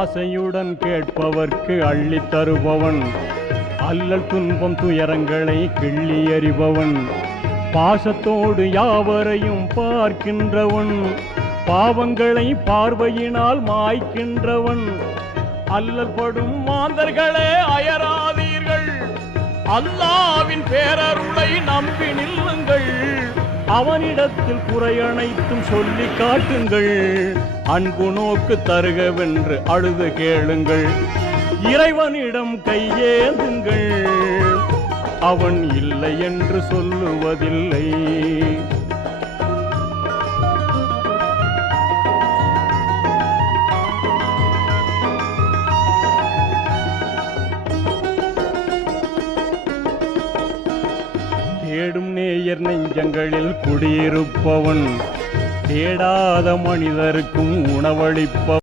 ஆசையுடன் கேட்பவர்க்கு அள்ளித் தருபவன், அல்லல் துன்பம் துயரங்களை கிள்ளி எறிபவன், பாசத்தோடு யாவரையும் பார்க்கின்றவன், பாவங்களை பார்வையினால் மாய்க்கின்றவன். அல்லல் படும் மாந்தர்களே அயராதீர்கள், அல்லாவின் பேரருளை நம்பி நில்லுங்கள். அவனிடத்தில் குறையனைத்தும் சொல்லி காட்டுங்கள். அன்பு நோக்கு தருகவென்று அழுது கேளுங்கள். இறைவனிடம் கையேந்துங்கள், அவன் இல்லை என்று சொல்லுவதில்லை. தேடும் நேயர் நெஞ்சங்களில் குடியிருப்பவன், தேடாத மனிதருக்கும் உணவளிப்பவன்.